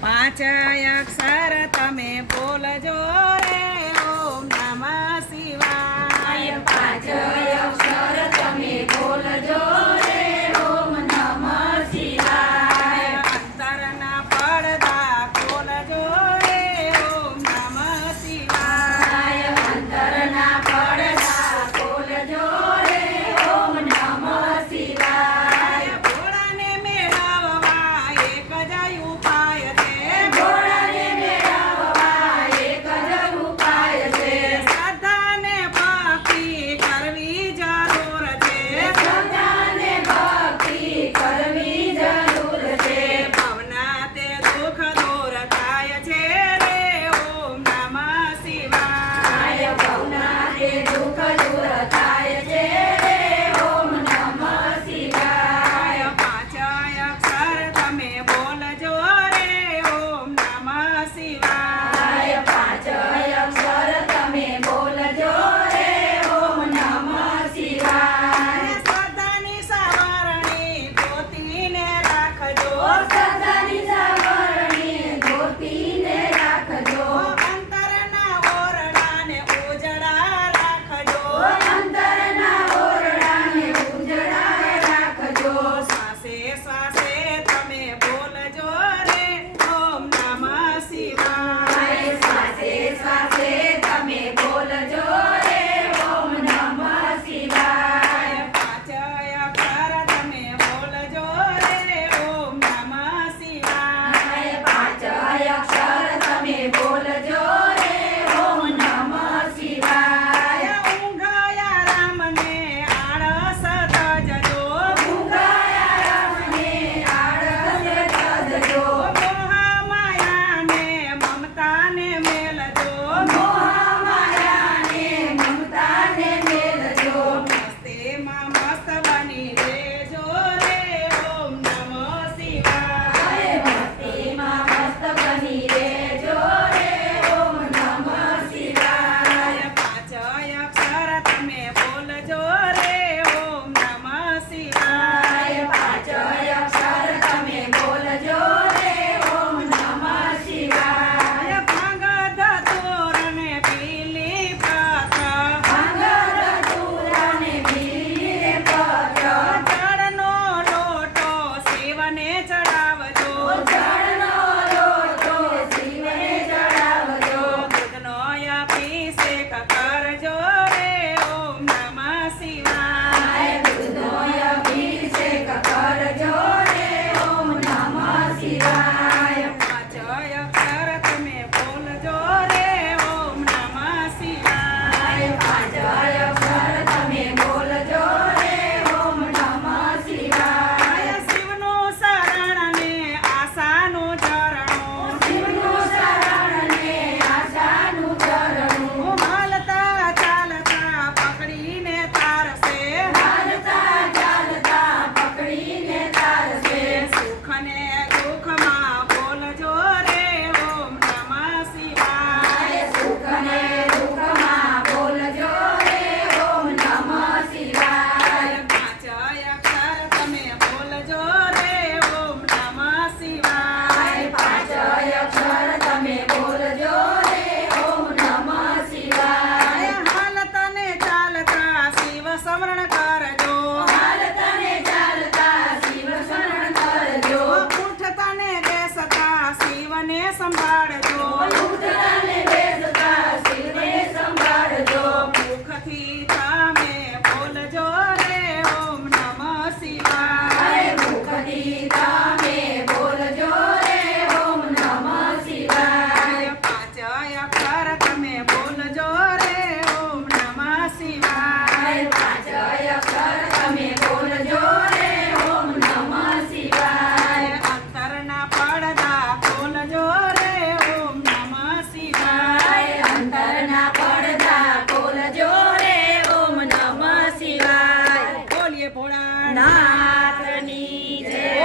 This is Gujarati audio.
પાંચ અક્ષર તમે બોલજો. તમે બોલ grande. Amen. મને સંભાળ